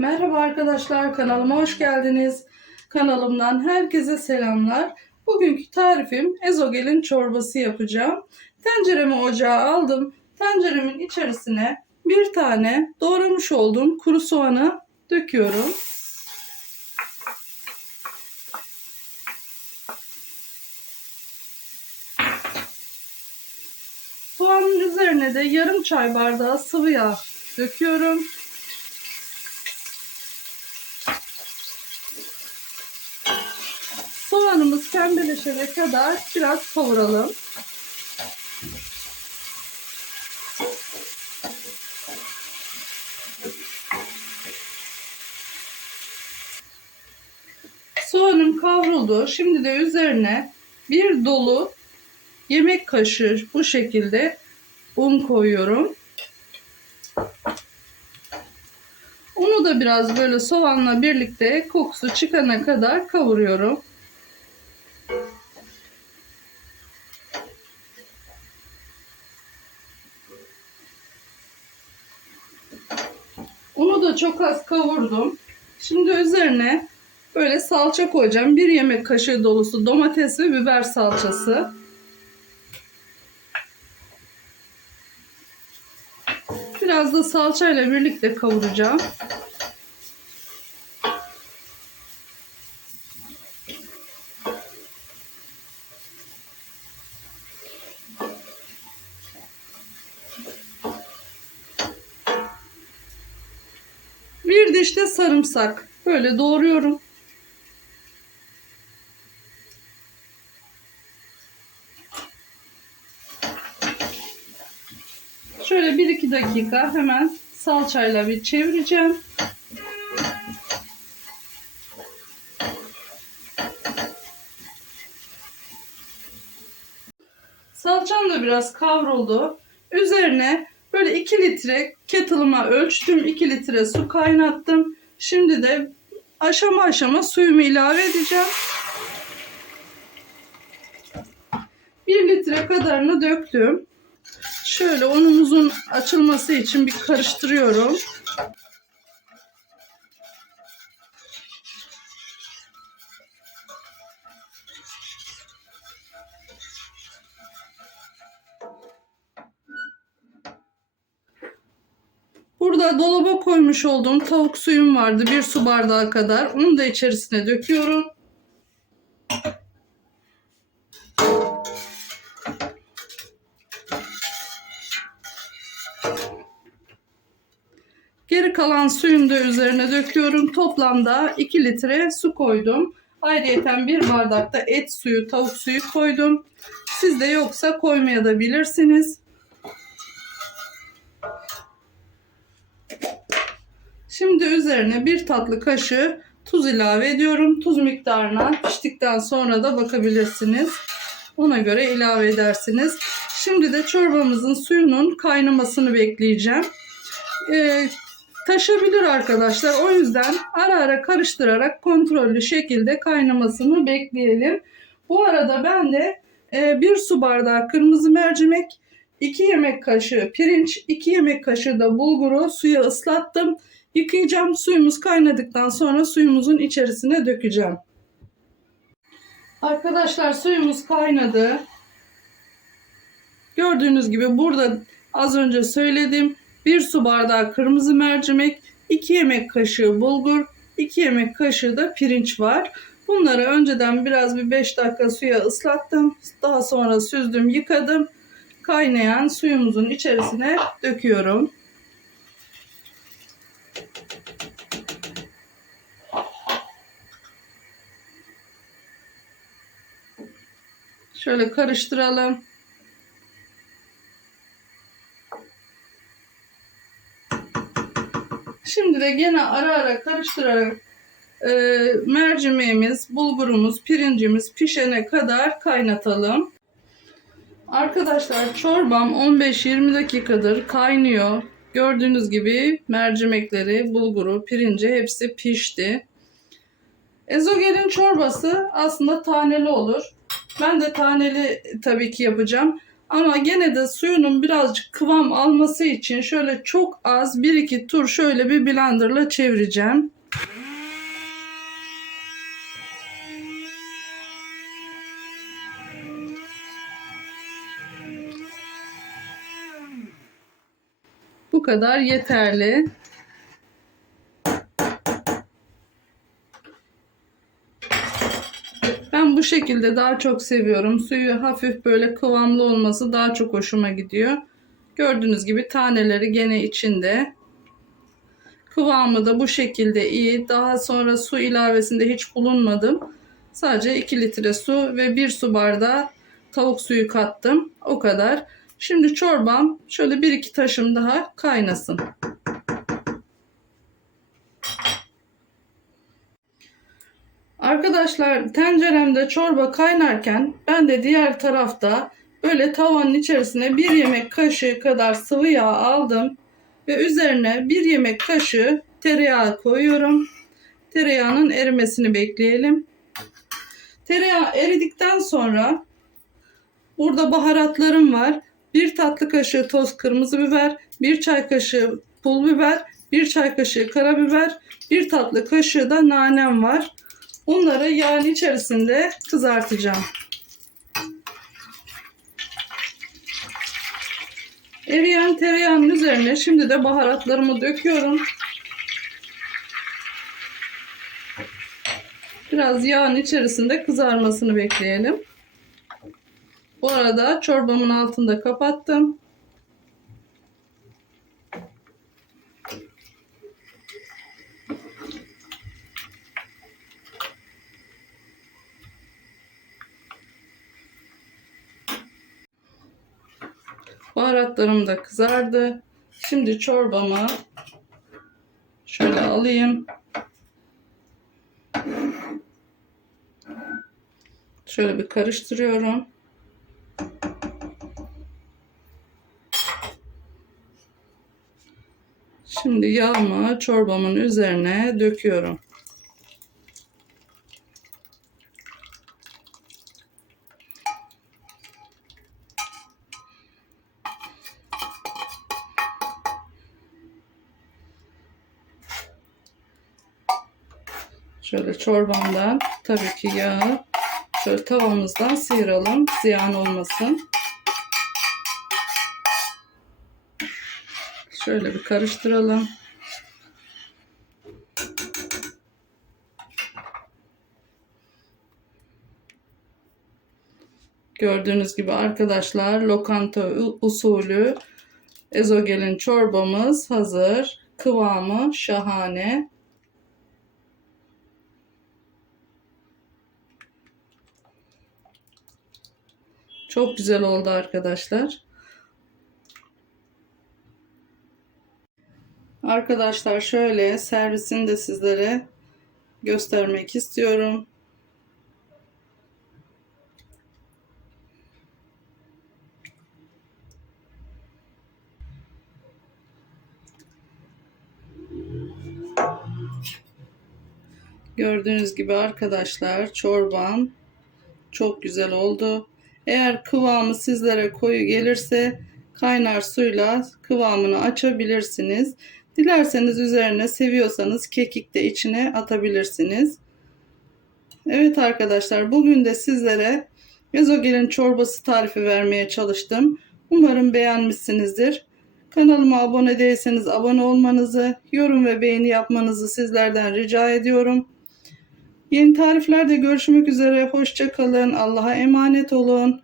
Merhaba arkadaşlar kanalıma hoş geldiniz. Kanalımdan herkese selamlar. Bugünkü tarifim ezogelin çorbası yapacağım. Tenceremi ocağa aldım. Tenceremin içerisine bir tane doğramış olduğum kuru soğanı döküyorum. Soğanın üzerine de yarım çay bardağı sıvı yağ döküyorum. Pembeleşene kadar biraz kavuralım. Soğanım kavruldu. Şimdi de üzerine bir dolu yemek kaşığı bu şekilde un koyuyorum. Unu da biraz böyle soğanla birlikte kokusu çıkana kadar kavuruyorum. Çok az kavurdum. Şimdi üzerine böyle salça koyacağım. Bir yemek kaşığı dolusu domates ve biber salçası. Biraz da salçayla birlikte kavuracağım. De sarımsak. Böyle doğruyorum. Şöyle 1-2 dakika hemen salçayla bir çevireceğim. Salçam da biraz kavruldu. Üzerine böyle 2 litre kettle'ıma ölçtüm. 2 litre su kaynattım. Şimdi de aşama aşama suyumu ilave edeceğim. 1 litre kadarını döktüm. Şöyle unumuzun açılması için bir karıştırıyorum. Burada dolaba koymuş olduğum tavuk suyum vardı. Bir su bardağı kadar. Onu da içerisine döküyorum. Geri kalan suyumu da üzerine döküyorum. Toplamda 2 litre su koydum. Ayrıca bir bardakta et suyu, tavuk suyu koydum. Sizde yoksa koymaya da bilirsiniz. Şimdi üzerine bir tatlı kaşığı tuz ilave ediyorum. Tuz miktarına piştikten sonra da bakabilirsiniz. Ona göre ilave edersiniz. Şimdi de çorbamızın suyunun kaynamasını bekleyeceğim. Ee, taşabilir arkadaşlar. O yüzden ara ara karıştırarak kontrollü şekilde kaynamasını bekleyelim. Bu arada ben de e, bir su bardağı kırmızı mercimek, 2 yemek kaşığı pirinç, 2 yemek kaşığı da bulguru suya ıslattım. Yıkayacağım. Suyumuz kaynadıktan sonra suyumuzun içerisine dökeceğim. Arkadaşlar suyumuz kaynadı. Gördüğünüz gibi burada az önce söyledim. 1 su bardağı kırmızı mercimek, 2 yemek kaşığı bulgur, 2 yemek kaşığı da pirinç var. Bunları önceden biraz bir 5 dakika suya ıslattım. Daha sonra süzdüm, yıkadım. Kaynayan suyumuzun içerisine döküyorum. Şöyle karıştıralım. Şimdi de gene ara ara karıştırarak e, mercimeğimiz, bulgurumuz, pirincimiz pişene kadar kaynatalım. Arkadaşlar çorbam 15-20 dakikadır kaynıyor. Gördüğünüz gibi mercimekleri, bulguru, pirinci hepsi pişti. Ezogelin çorbası aslında taneli olur. Ben de taneli tabii ki yapacağım. Ama gene de suyunun birazcık kıvam alması için şöyle çok az bir iki tur şöyle bir blenderla çevireceğim. Bu kadar yeterli. Ben bu şekilde daha çok seviyorum. Suyu hafif böyle kıvamlı olması daha çok hoşuma gidiyor. Gördüğünüz gibi taneleri gene içinde. Kıvamı da bu şekilde iyi. Daha sonra su ilavesinde hiç bulunmadım. Sadece 2 litre su ve 1 su bardağı tavuk suyu kattım. O kadar. Şimdi çorbam şöyle bir iki taşım daha kaynasın. Arkadaşlar tenceremde çorba kaynarken ben de diğer tarafta böyle tavanın içerisine bir yemek kaşığı kadar sıvı yağ aldım ve üzerine bir yemek kaşığı tereyağı koyuyorum. Tereyağının erimesini bekleyelim. Tereyağı eridikten sonra burada baharatlarım var. Bir tatlı kaşığı toz kırmızı biber, bir çay kaşığı pul biber, bir çay kaşığı karabiber, bir tatlı kaşığı da nanem var. Bunları yağın içerisinde kızartacağım. Eriyen tereyağının üzerine şimdi de baharatlarımı döküyorum. Biraz yağın içerisinde kızarmasını bekleyelim. Bu arada çorbamın altını da kapattım. Baharatlarım da kızardı. Şimdi çorbamı şöyle alayım. Şöyle bir karıştırıyorum. Şimdi yağımı çorbamın üzerine döküyorum. Şöyle çorbamdan tabii ki yağı şöyle tavamızdan sıyıralım. Ziyan olmasın. Şöyle bir karıştıralım. Gördüğünüz gibi arkadaşlar lokanta usulü ezogelin çorbamız hazır. Kıvamı şahane. Çok güzel oldu arkadaşlar. Arkadaşlar şöyle servisini de sizlere göstermek istiyorum. Gördüğünüz gibi arkadaşlar çorbam çok güzel oldu. Eğer kıvamı sizlere koyu gelirse kaynar suyla kıvamını açabilirsiniz. Dilerseniz üzerine seviyorsanız kekik de içine atabilirsiniz. Evet arkadaşlar bugün de sizlere ezogelin çorbası tarifi vermeye çalıştım. Umarım beğenmişsinizdir. Kanalıma abone değilseniz abone olmanızı, yorum ve beğeni yapmanızı sizlerden rica ediyorum. Yeni tariflerde görüşmek üzere. Hoşçakalın. Allah'a emanet olun.